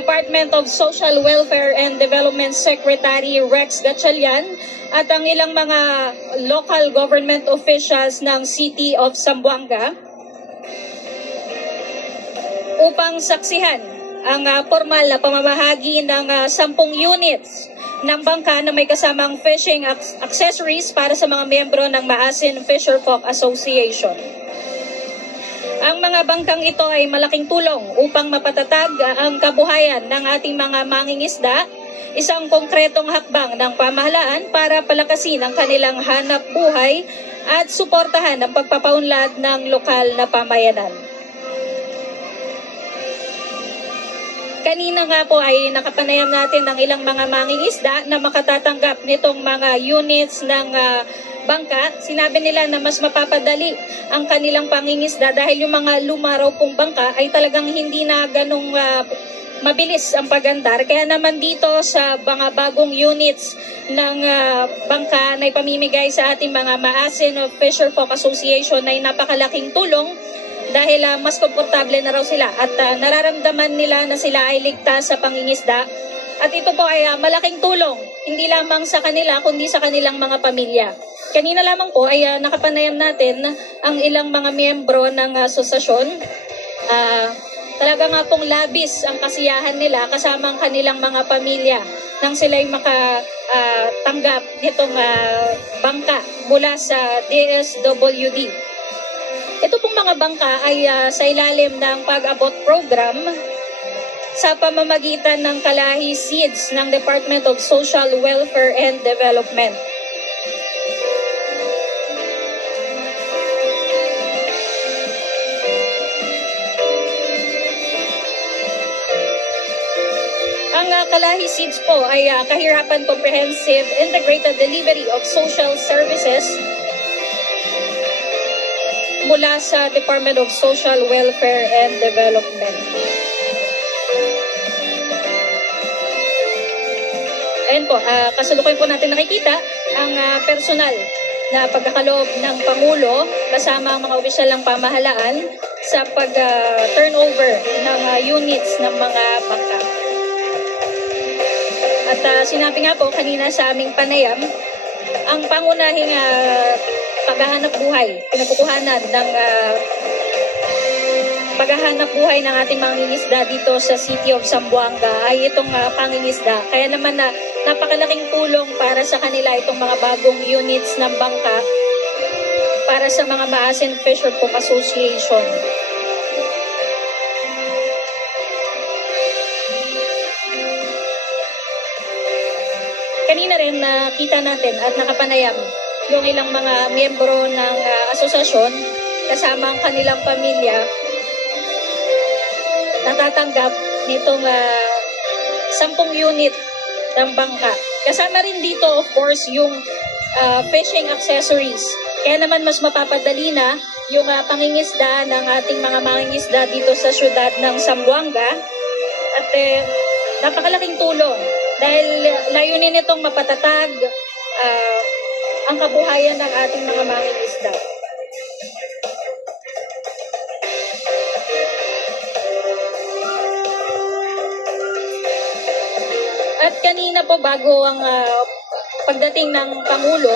Department of Social Welfare and Development Secretary Rex Gatchalian at ang ilang mga local government officials ng City of Zamboanga upang saksihan ang formal na pamamahagi ng 10 units ng bangka na may kasamang fishing accessories para sa mga miyembro ng Maasin Fisherfolk Association. Ang mga bangkang ito ay malaking tulong upang mapatatag ang kabuhayan ng ating mga mangingisda, isang konkretong hakbang ng pamahalaan para palakasin ang kanilang hanap buhay at suportahan ang pagpapaunlad ng lokal na pamayanan. Kanina nga po ay nakapanayam natin ng ilang mga mangingisda na makatatanggap nitong mga units ng bangka. Sinabi nila na mas mapapadali ang kanilang pangingisda dahil yung mga lumaraw pong bangka ay talagang hindi na ganong mabilis ang pag-andar. Kaya naman dito sa mga bagong units ng bangka na ipamimigay sa ating mga Maasin Fisherfolk Association ay napakalaking tulong dahil mas komportable na raw sila at nararamdaman nila na sila ay ligtas sa pangingisda. At ito po ay malaking tulong, hindi lamang sa kanila kundi sa kanilang mga pamilya. Kanina lamang po ay nakapanayam natin ang ilang mga miyembro ng asosasyon. Talaga nga pong labis ang kasiyahan nila kasama ang kanilang mga pamilya nang sila'y makatanggap nitong bangka mula sa DSWD. Ito pong mga bangka ay sa ilalim ng pag-abot program sa pamamagitan ng Kalahi Seeds ng Department of Social Welfare and Development. Ang Kalahi Seeds po ay Kahirapan Comprehensive Integrated Delivery of Social Services mula sa Department of Social Welfare and Development. Ayan po, kasalukuyan po natin nakikita ang personal na pagkakaloob ng Pangulo kasama ang mga opisyal ng pamahalaan sa pag-turnover ng units ng mga bangka. At sinabi nga po kanina sa aming panayam, ang pangunahing paghahanap buhay, pinagkukuhanan ng paghahanap buhay ng ating mangingisda dito sa City of Zamboanga ay itong pangingisda. Kaya naman napakalaking tulong para sa kanila itong mga bagong units ng bangka para sa mga Maasin Fisherfolk Association. Kanina rin nakita natin at nakapanayam yung ilang mga miyembro ng asosasyon kasama ang kanilang pamilya natatanggap nitong 10 unit ng bangka. Kasama rin dito of course yung fishing accessories. Kaya naman mas mapapadali na yung pangingisda ng ating mga mangingisda dito sa syudad ng Zamboanga at napakalaking tulong dahil layunin nitong mapatatag ang kabuhayan ng ating mga mangingisda. At kanina po bago ang pagdating ng Pangulo,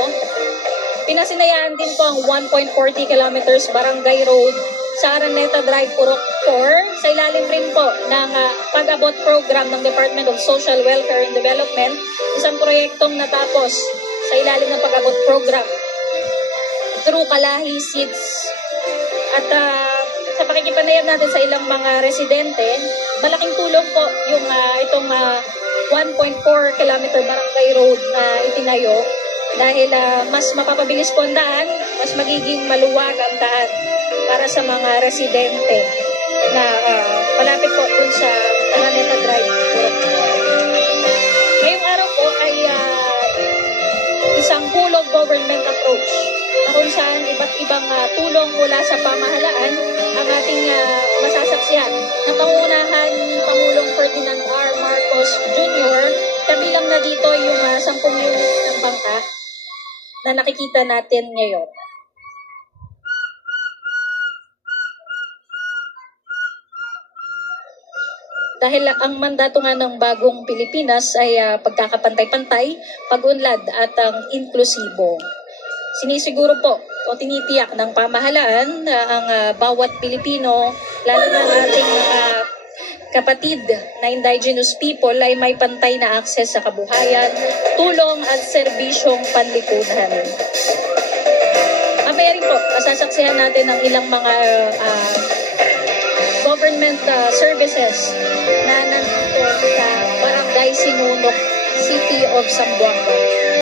pinasinayaan din po ang 1.40 kilometers Barangay Road sa Araneta Drive, Purok 4 sa ilalim rin po ng pag-abot program ng Department of Social Welfare and Development, isang proyektong natapos sa ilalim ng pag-abot program through Kalahi Seeds. At sa pakikipanayam natin sa ilang mga residente, malaking tulong po yung itong 1.4 kilometer Barangay Road na itinayo dahil mas mapapabilis po ang daan, mas magiging maluwag ang daan para sa mga residente na malapit po dun sa Araneta Drive. Ngayong araw po ay isang whole of government approach na kung saan iba't ibang tulong mula sa pamahalaan ang ating masasaksihan na pangunahan ni Pangulong Ferdinand R. Marcos Jr. Kabilang na dito yung 10 units ng bangka na nakikita natin ngayon. Dahil ang mandato nga ng bagong Pilipinas ay pagkakapantay-pantay, pag-unlad at ang inklusibo. Sinisiguro po o tinitiyak ng pamahalaan na ang bawat Pilipino, lalo na ang ating mga kapatid na indigenous people ay may pantay na akses sa kabuhayan, tulong at serbisyong panlipunan. Mamaya rin po, masasaksihan natin ang ilang mga government services na nandito sa Barangay Sinunok, City of Zamboanga.